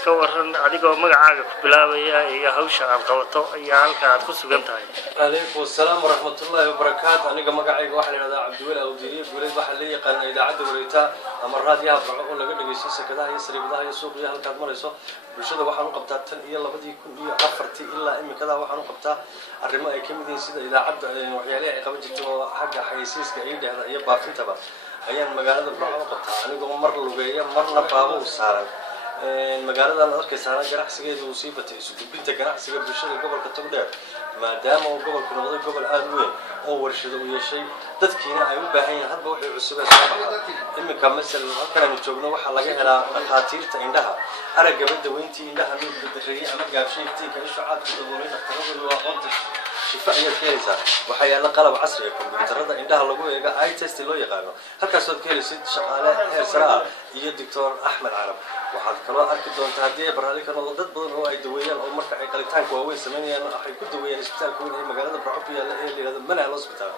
iska waran adigoo magacaaga ku bilaabaya iyo hawsha aad qabato iyo halka aad ku sugan tahay. Alaykum asalaam waraxmatullaahi wabarakaatu. Aniga magacayga waxa la yiraahdaa Cabdiweli Awdiiriye Guuleed waxa la yaqaan idaacada wareegta ama raadiyaha Burco oo laga dhageysto sakadaha iyo sariibadaha iyo suuqyada halkaad marayso. Bulshada waxaan u qabtaa tan iyo 2004 ilaa imikada waxaan u qabtaa arrimo ay ka mid yihiin sida idaacada waxyaalaha ay qaban jirtay oo xagga xayeysiiska ay dhahda iyo baafintaba ayaan magaalada Burco u qabtaa anigoo mar lugeeya marna baabuur saaran magaaladan arkaysaa ganacsigeedu uu sii batay isu gudbinta ganacsiga bulshada gobolka Togdheer maadaama uu gobolku noqday gobol aad u weyn oo warshado u yeeshay dadkiina ay u baahan yihiin hadba wixii cusub ee soo baxay imika masal halkan aan joogno waxa laga helaa dhaqaatiirta indhaha aragga daweyntii indhaha mid beddelay ama gaabshiintii ka shucaadka daboolay dhaqtaradu waa aqoonta shifaa'iya keenaysa waxa yaala qalab casri ah kombiyuutarada indhaha lagu eego eye test loo yaqaano halkaas oo keenaysid shaqaale heer sare ah iyo Dr. Axmed Carab waxaad kaloo arki doontaa hadii barnaamij kan oo dad badan oo ay daweeyaan oo marka ay qalitaanka waaweyn sameeyaan waxay ku daweeyaan isbitaalka weyn ee magaalada Burco ku yaala ee leeyahay Manal Hospital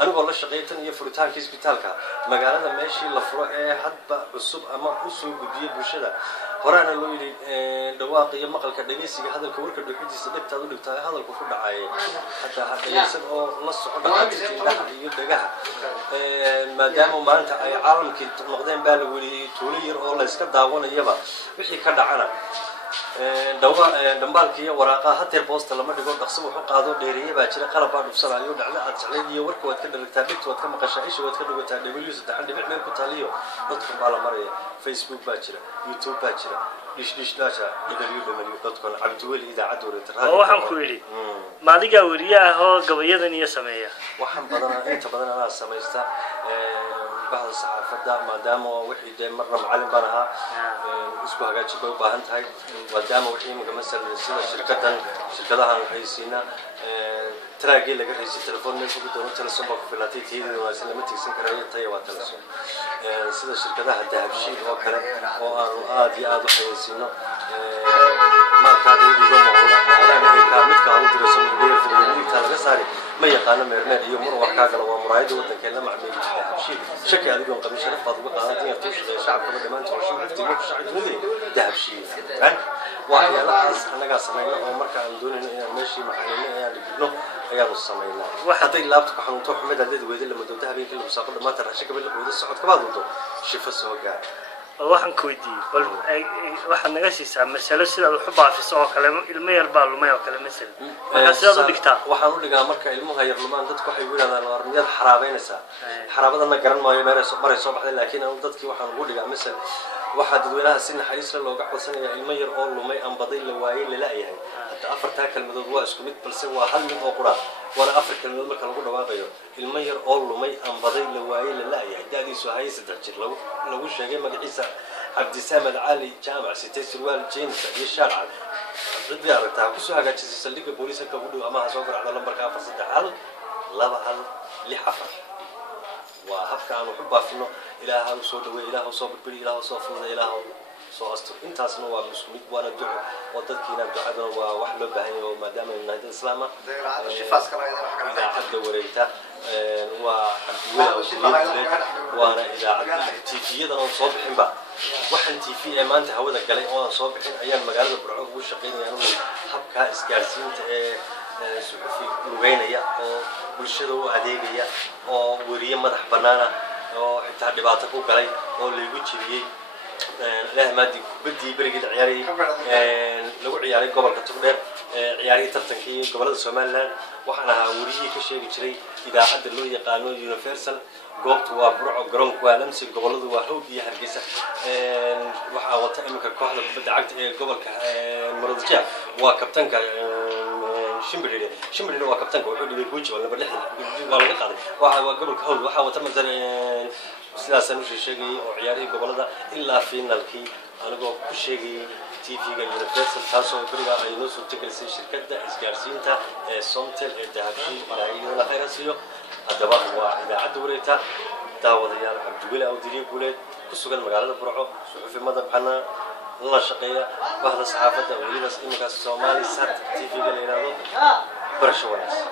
anigoo la shaqeeyay iyo furitaanka isbitaalka magaalada meeshii la furo ee hadba cusub ama u soo gudbiyay bulshada horana loo yiri dhawaaq iyo maqalka dhageysiga hadalka warka dhuuxidiisa dhigtaad u dhigtaa hadalku ku dhacay hatta hadaysan oo la socdo dhaqaatiirta iyo dhagaha maadaama maanta ay caalamkii noqdeen baa lagu yiri tuulo yar oo la iska daawanayaba wixii ka dhacana dambaalkii waraaqa hateer boosta lama dhigo dhaqso wuxuu qaado dheeriye baa jira qalab baa dhufsanayo dhacdo aad jecleed iyo warka waad ka dhalagtaa dhigto waad ka maqashaa isha waad ka dhigataa w3 meel ku taaliyo dadku baa la maraya Facebook baa jira YouTube baa jira dishdishdaaja www.com Cabdiweli idaacada wareegta waxaan ku yiri maadiga wariyaha oo gabayadan iyo sameeya waxaan inta badan ana sameeysta bahda saxaafada maadaama wixii marna macallin baan ahaa isku hagaajin bay u baahan tahay maadaama wixii imika masalan sida shirkadahan haysiina taraagii laga reeyay telefoon meel ku doono telefoon baa ku filatay tiidii waa isla ma tigsan karayo tayo waa telefoon sida shirkadaha dahabshiil oo kale oo aad iyo aad u haysiino marka diido ma mid ka hadu dirayso midka laga saari ma yaqaan meermeer iyo mar wax ka kala waa muraayada wadankeena macmiil dahabshiil shaki adigu qabi sharaf baad uga qaadatay inta shacabka dhamaantood oo shaqo shacabkii dahabshiil waxyaalahaas anaga sameeyay oo marka aan doonayno inaan meeshii maxalliin ayaan dhigno ayaan u sameeynaa waxay laabta xanuunto xumada dad weydii lama dooda habeenkii lagu saaqo dhamaanta raashinka bil qoyda socod ka baad shifa soo gaar waxaan ku weydiiyay bal waxaan naga siisaa mas'alo sida wax u baafiso oo kale ilmo yar baa lumay oo kale mas'al marka sidaad u dhigtaa waxaan u dhigaa marka ilmuhu yar lumaan dadku waxay yiraahdaan armiyad xaraabeynaysa xaraabadana garan maayo meesha soo baxday laakiin aan dadkii waxaan ugu dhigaa mas'al waxa dadweynaha si naxariis leh looga codsanaya ilmo yar oo lumay aan baday la waayay la laayahay hatta afarta kalmadood waa isku mid balse waa hal mid oo qura wala afar kalmadood marka lagu dhawaaqayo ilmo yar oo lumay aan baday la waayay la laayahay daadiisu hay 3 jir lagu sheegay magaciisa Abdi Samad Ali Jaamac sitay surwaal jeans iyo shaarca dadii aragtaa ku soo hagaajisay saldhigga booliiska ugu dhow ama soo garacda lambarka 432 waa habka aan u baafino ilaaha soo dhaweey ilaaha soo badbari ilaaha soo fududay ilaaha soo asto intaasna waa muslimid waana duco oo dadkiina ducada waa wax loo baahan yahay maadaama inay islaama shifaas kala idaacada wareegta waa waana idaacada TV-yada oo soo bixinba waxaan TV ee maanta hawada galay oo soo bixin ayaan magaalada Burco ugu shaqeynayaan habka isgaarsiinta ee suxufi lugeynaya oo bulshada u adeegaya oo wariye madax banaana oo xitaa dhibaato ku galay oo leegu jiriyay lahmaadi badii bariga ciyaarey lagu ciyaaray gobolka Togdheer ciyaarihii tartankii gobolada Soomaaliland waxaan ahaa wariyay ka sheegi jiray idaacada loo yaqaano Universal goobtu waa Burco garoonku waa lamsi goboladu waa Hawd iyo Hargeysa waxa wata imika kooxda kubadda cagta ee gobolka Muradjah waa kabtanka shimbirile waa kabtanka wuxuu dhigay guuji wala badlixda waa laga qaaday waxa waa gobolka Hawd waxa wata madar sidaas aanu sheegay oo ciyaarihii gobolada ilaa finalkii anigoo ku sheegay TV-ga Universal taasoo bariga ay noo soo tagaysay shirkadda isgaarsiinta ee Somtel ee dahabshiil ilaahayna khayrasiyo hadaba waa idaacada wareegta daawadayaal Cabdiweli Awdiiriye Guuleed ku sugan magaalada Burco suxufi madaxana la shaqeeya bahda saxaafadda waliba imika Soomaali Sat TV-ga la yiraahdo barasho wanaagsan